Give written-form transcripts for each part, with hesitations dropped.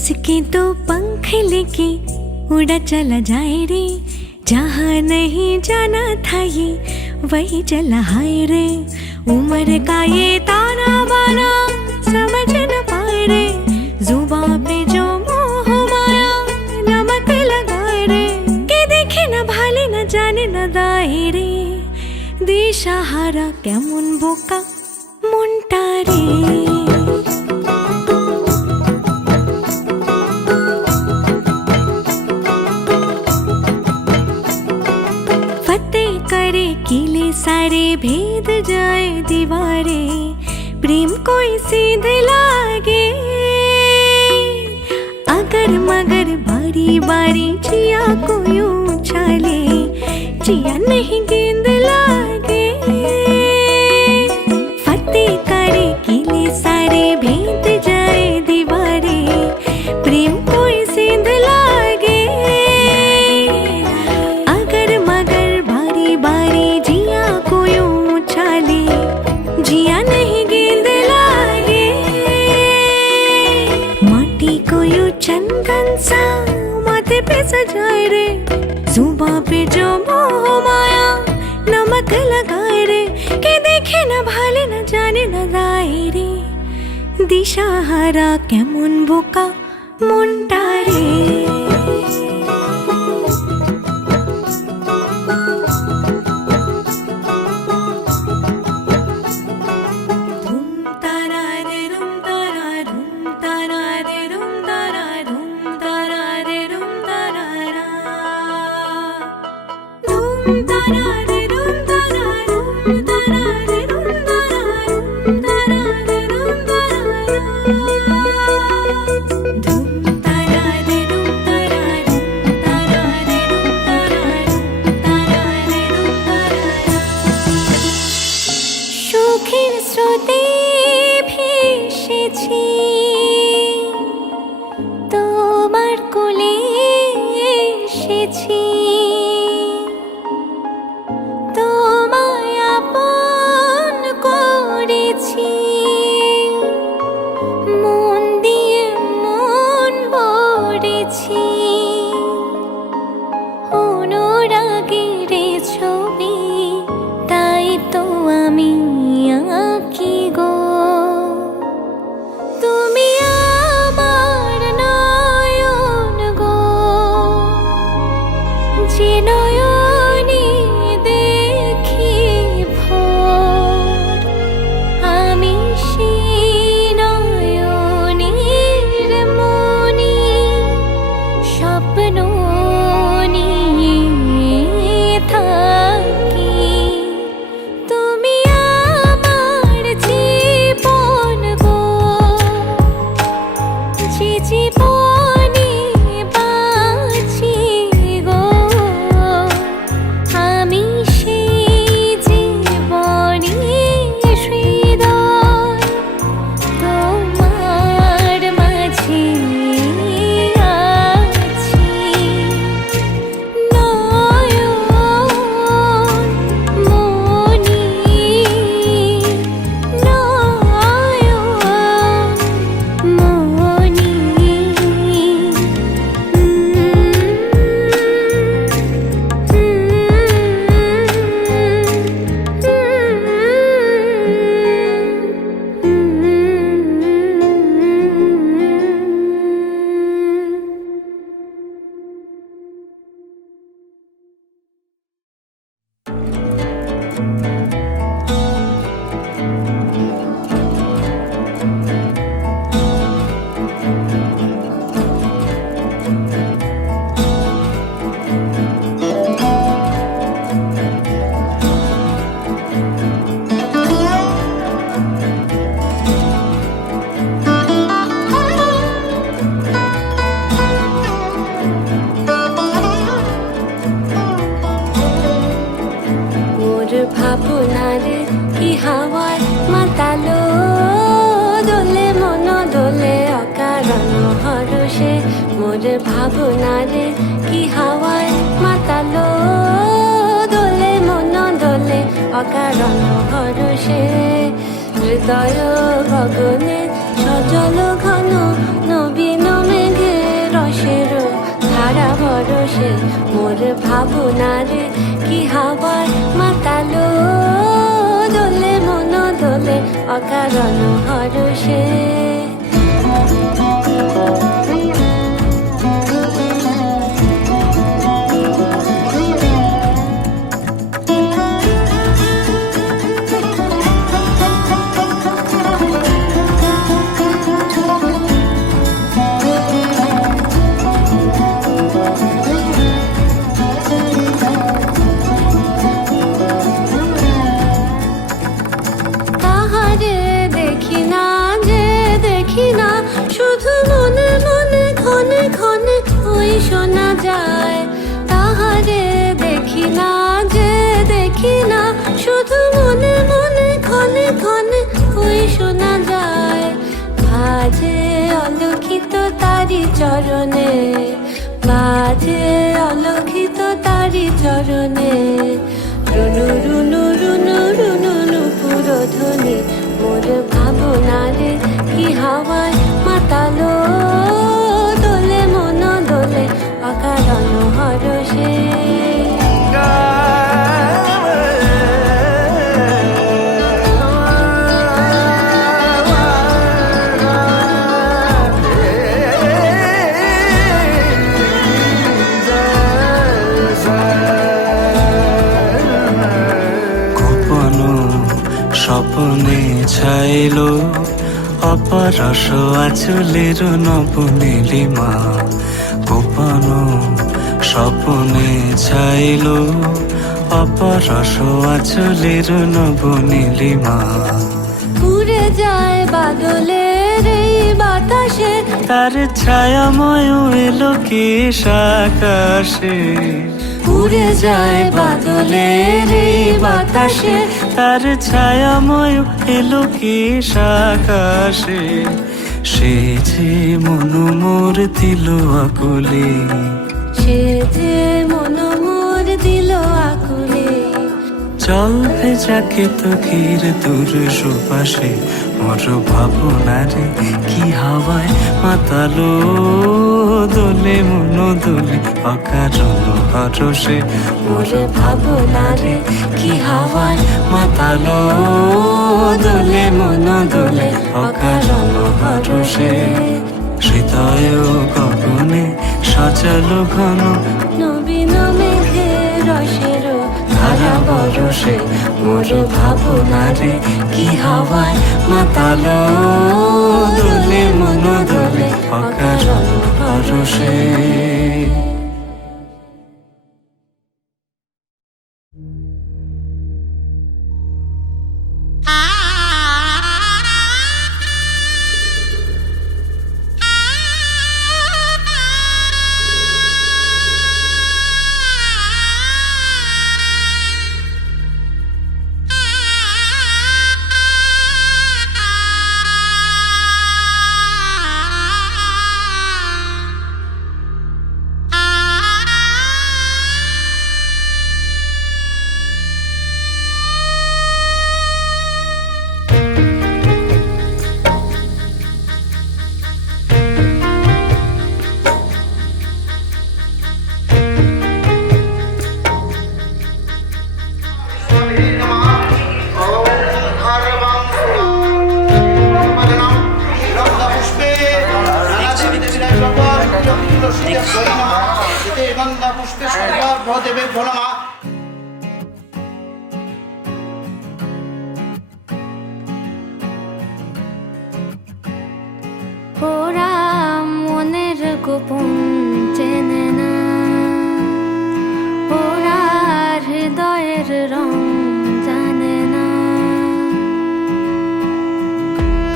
इसके तो पंख लेके उड़ा चला जाए रे, जहाँ नहीं जाना था ये वही चला हाय रे। उम्र का ये ताना बाना समझ न पाए रे, जुबां पे जो मोह माया नमक लगाए रे। के देखे न भाले न जाने न दाए रे, दिशाहारा केमन बोका মনটা রে। फतेह करे किले सारे, भेद जाए दीवारे, प्रेम कोई सीध लागे। अगर मगर बारी बारी जिया को यूं उछाले, जिया नहीं गेंद लागे। फतेह करे किले सारे, भेद जाए दीवारे, प्रेम कोई सीध लागे। अगर मगर बारी बारी जिया को यूं उछाले, जिया नहीं गेंद लागे। माटी को यूं चंदन सा माथे पे सजाए रे, जुबां पे जो मोह माया नमक लगाए रे। के देखे न भाले न जाने न दाए रे, दिशाहारा केमन बोका মনটা রে। সুখের স্রোতে ভেসেছি তোমার কোলে এসেছি, তোমায় আপন করেছি, মন দিয়ে মন ভরেছি। অনুরাগের ছবি তাই তো আমি আঁকি গো। তুমি আমার নয়ন গো, যে নয়নে দেখি ভোর, আমি সেই নয়নের মনি, স্বপ্ন নিয়ে থাকি। তুমি আমার জীবন গো, যে জীবনে বাঁচি গো, আমি সেই জীবনে হৃদয় তোমার মাঝে আছি। নয়ন মনি, নয়ন মনি। মোর ভাবনার কি হাওয়ায় মাতালো, দোলে মন দোলে অকারণ হরষে। মোর ভাবনার কি হাওয়ায় মাতালো, দোলে মন দোলে অকারণ হরষে। হৃদয় গগনে সজল ঘন নবীন মেঘ মোর ভাবনার কি হাওয়ায় মাতালো, দোলে মন দোলে অকারণ হরষে। শোনা যায় তাহারে দেখি না যে দেখি না, শুধু মনে মনে ক্ষণে ক্ষণে ওই শোনা যায়। বাজে অলক্ষিত তারি চরণে, বাজে অলক্ষিত তারি চরণে, রুনু রুনু রুনু রুনু নুপুর ধ্বনি মোর ভাবনারে কি হাওয়ায় মাতালো, দোলে মন দোলে অকারণ হরষে। স্বপ্নে ছাইলো অপরস আচলের নব নীলিমা, গোপন স্বপ্নে ছাইলো অপরস আচলের নব নীলিমা। উড়ে যায় বাদলের এই বাতাসে, তার ছায়াময় এলো কি আকাশে। উড়ে যায় বাদলের এই বাতাসে, তার ছায়াময় এলো কি আকাশে। সে যে মন মোর দিল আকুলে, সে যে মন মোর দিল আকুলে। জল ভেজাকে তো ঘির দূর সুপাশে, মোর ভাবনারে কি হাওয়ায় মাতালো, দোলে মন দোলে অকারণ হরষে। মোর ভাবনারে কি হাওয়ায় মাতালো, দোলে মন দোলে অকারণ হরষে। হৃদয় গগনে সজল ঘন নবীন মেঘের রসের ধারা বরষে, মোর ভাবনারে কি হাওয়ায় মাতালো, দোলে মন দোলে অকারণ হরষে। ওরা মনের গোপন চেনে না, ওরা হৃদয়ের রং জানে না।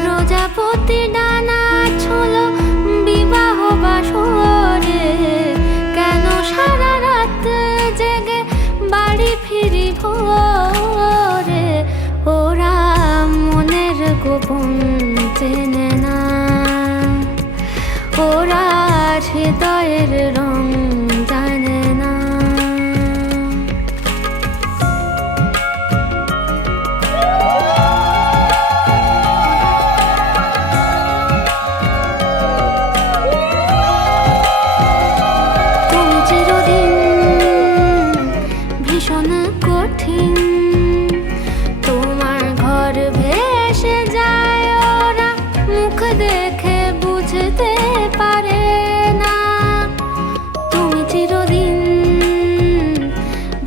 প্রজাপতি ডানা ছোল বিবাহ বাসরে, কেন সারা রাত জেগে বাড়ি ফিরি ভোরে। ওরা মনের গোপন চেনে না, ওরা হৃদয়ের রং জানে না। তুমি চিরদিন দেখে বুঝতে পারে না তুমি চিরদিন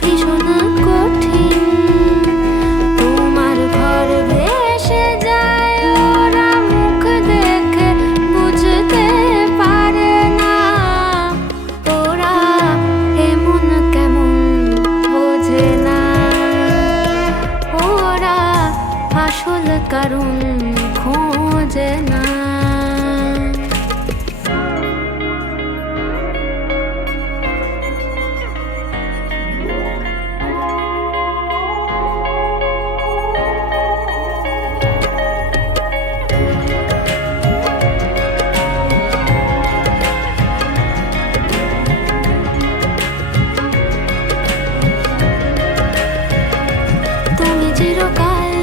ভীষণ কঠিন। তোমার ঘর ভেসে যায় ওরা মুখ দেখে বুঝতে পারে না ওরা এমন কেমন বোঝে না ওরা আসল কারণ খোঁজে না। তুমি চিরকাল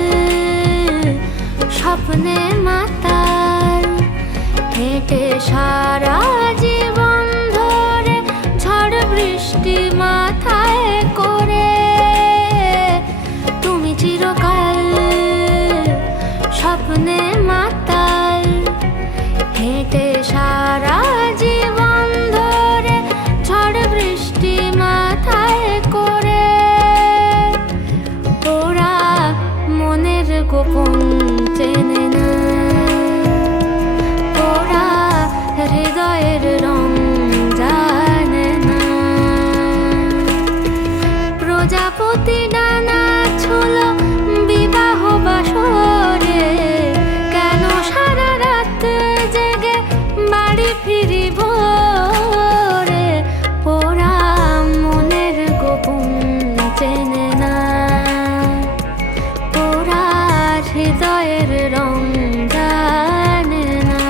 স্বপ্নে মাতাল হেঁটে সারা জীবন ধরে ঝড় বৃষ্টি মাথায় করে। তুমি চিরকাল স্বপ্নে মাতাল হেঁটে সারা জীবন ধরে ঝড় বৃষ্টি মাথায় করে। ওরা মনের গোপন চেনে না ওরা হৃদয়ের রং জানে না। প্রজাপতি ডানা ছিল বিবাহ বাসরে কেন সারা রাত জেগে বাড়ি ফিরি ভোরে। ওরা মনের গোপন চেনে না ওরা হৃদয়ের রং জানে না।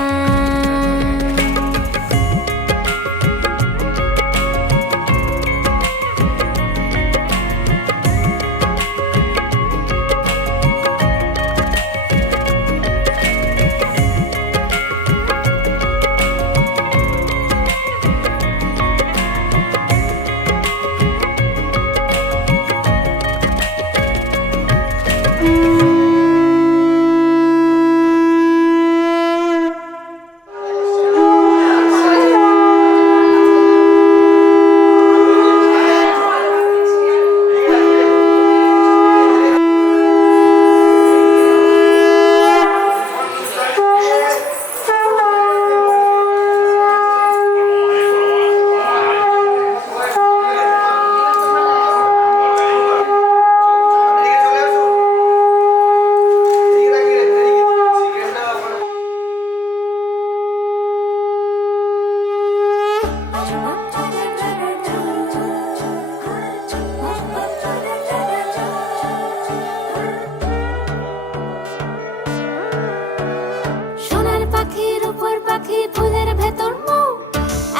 সোনার পাখির উপর পাখি ফুলের ভেতর মৌ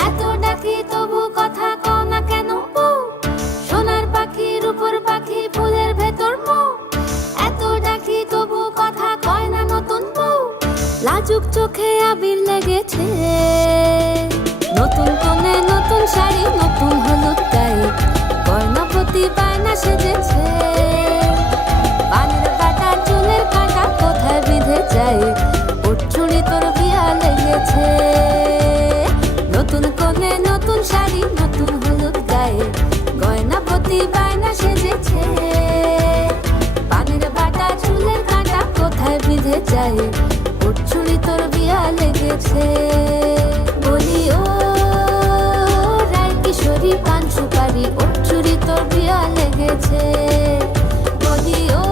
এত ডাকি তবু কথা কও না কেন বউ। সোনার পাখির উপর পাখি ফুলের ভেতর মৌ এত ডাকি তবু কথা কয় না নতুন বউ। লাজুক চোখে আবির লেগেছে নতুন কোণে নতুন শাড়ি নতুন হলুদ গায়ে গয়নাপতি বায়না সেজেছে। পানের কাটা চুলের কাটা কোথায় বিঁধে যায় ওর চুড়ি তোর বিয়া লেগেছে। নতুন কোণে নতুন শাড়ি নতুন হলুদ গায়ে গয়নাপতি বায়না সেজেছে। পানের বাটা চুলের কাটা কোথায় বিঁধে যায় ওর চুড়ি তোর বিয়া লেগেছে। বলি ও রায় কিশোরী পান সুপারি ওর চুড়ি তোর বিয়া লেগেছে। বলি ও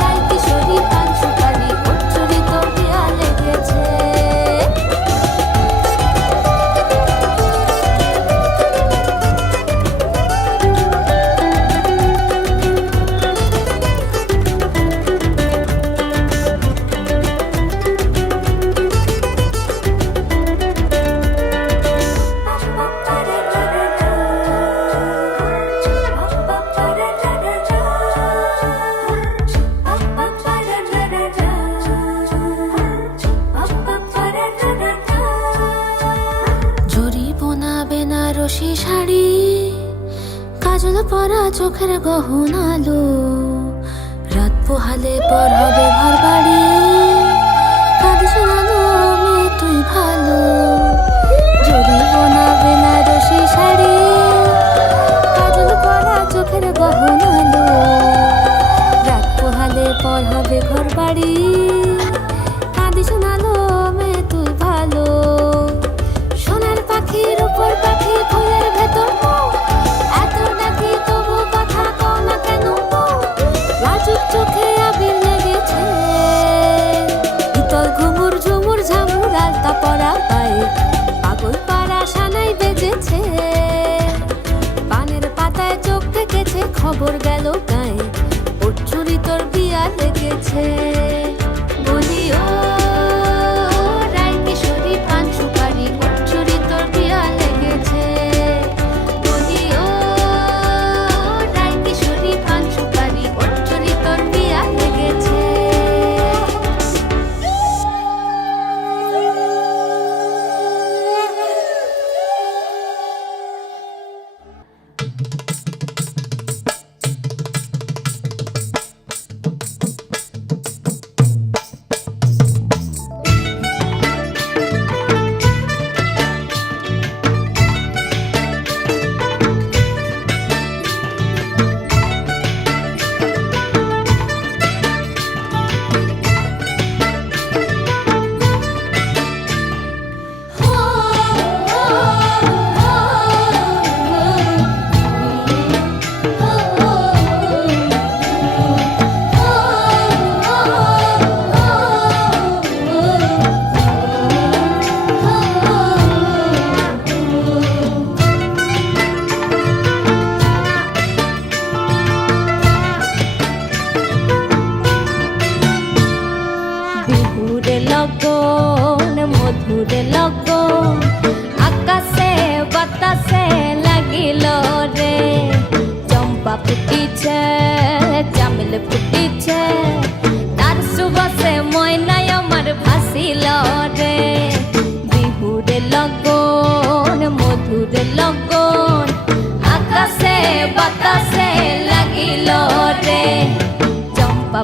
রায় কিশোরী পান সুপারি ওর চুড়ি তোর বিয়া লেগেছে। বেনারসি শাড়ি কাজল পরা চোখের গহনালো রাত পোহালে পর হবে ঘর বাড়ি কাঁদছে না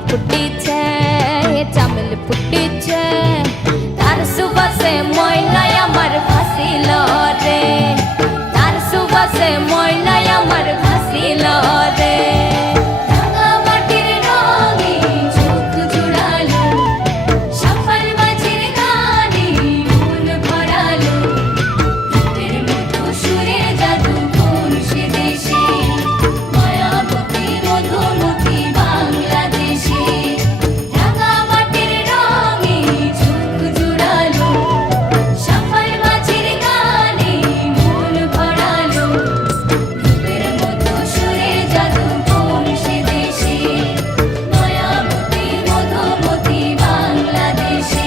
ফুটিছে চামেল ফুটিছে তার সুবাসে ময়নায় আমার ভাসিল রে তার সুবাসে ময়নায় আমার ভাসিল রে রাঙা মাটির রঙে চোখ জুড়ালো সফল মাঝির গানে মন ভরালো রূপের মতো সুরে জাদু কোন সে দেশে মায়াবতী মধুমতি বাংলাদেশে রাঙা মাটির রঙে চোখ জুড়ালো সফল মাঝির গানে মন ভরালো রূপের মতো সুরে জাদু কোন সে দেশে মায়াবতী মধুমতি বাংলাদেশে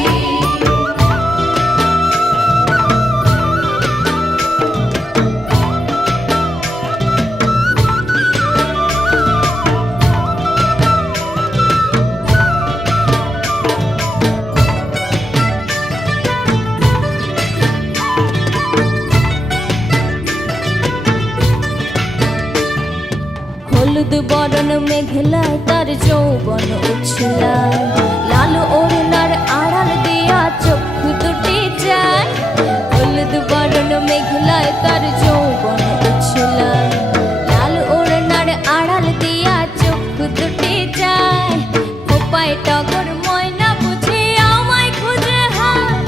হলুদ বরণ মেঘলায় তার যৌবন উছলায় লাল ওড়নার আড়াল দিয়া চক্ষু দুটি যায় হলুদ বরণ মেঘলায় তার যৌবন উছলায় লাল ওড়নার আড়াল দিয়া চক্ষু দুটি যায় কোপায় টগর ময়না বুঝে আমায় খুঁজে হায়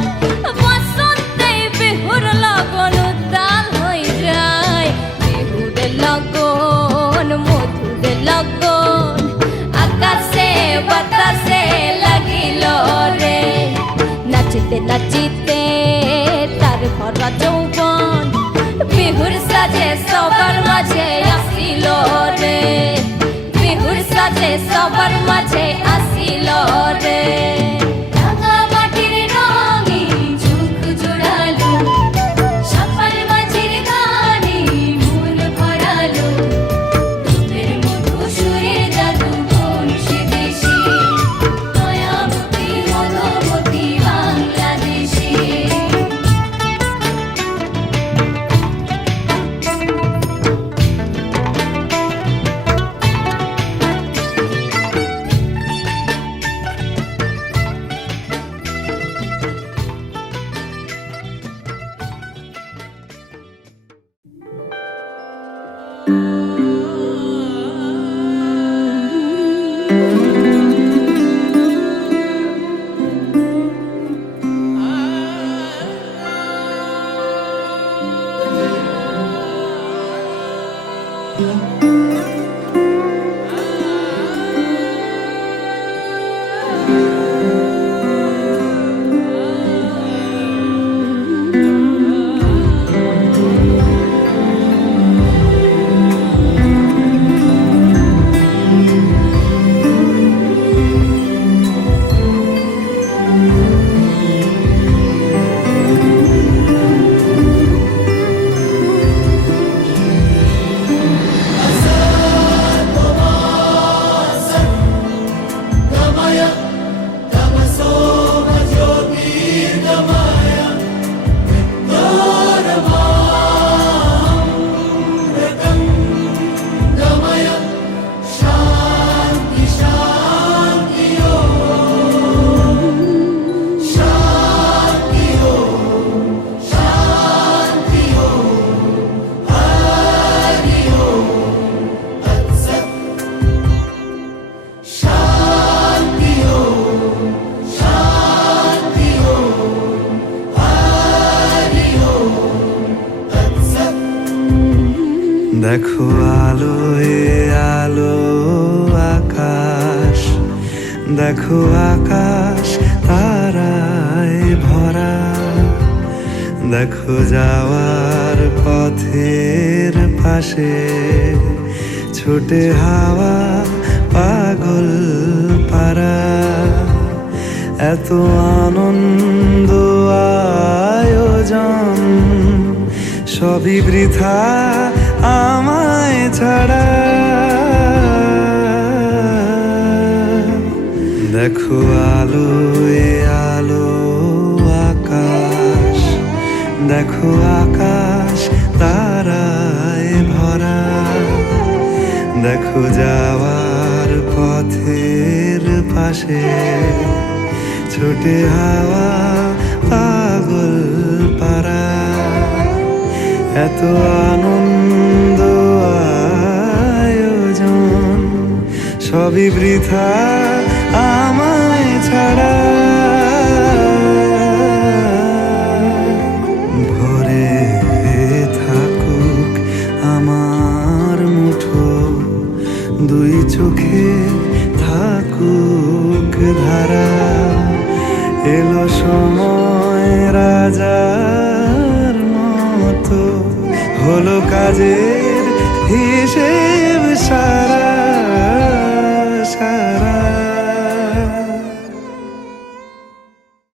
বসন্তে বেহুর লগন তাল হয়ে যায় বেহুর লগন মধুর লগন আকাশে বাতাসে লাগিল রে নাচিতে নাচিতে তার ভরা যৌবন বিহুর সাজে সবার মাঝে আসিল রে বিহুর সাজে সবার মাঝে আসিল রে রাঙা মাটির রঙে চোখ জোড়ালো সফল মাঝির গানে মন ভরালো রূপের মতো সুরে জাদু কোন সে দেশে মায়াবতী মধুমতি বাংলাদেশে দেখো আলো এ আলো আকাশ দেখো আকাশ তারায় ভরা দেখো যাওয়ার পথের পাশে ছুটে হাওয়া পাগল পারা এত আনন্দ আয়োজন সবই বৃথা আমায় ছাড়া দেখো আলো এ আলো আকাশ দেখো আকাশ তারায় ভরা দেখো যাওয়ার পথের পাশে ছোটে হাওয়া পাগল পারা এত আনন্দ আয়োজন সবই বৃথা আমায় ছাড়া ভরে থাকুক আমার মুঠো দুই চোখে থাকুক ধারা এলো সময় রাজার মতো হলো কাজের হিসেব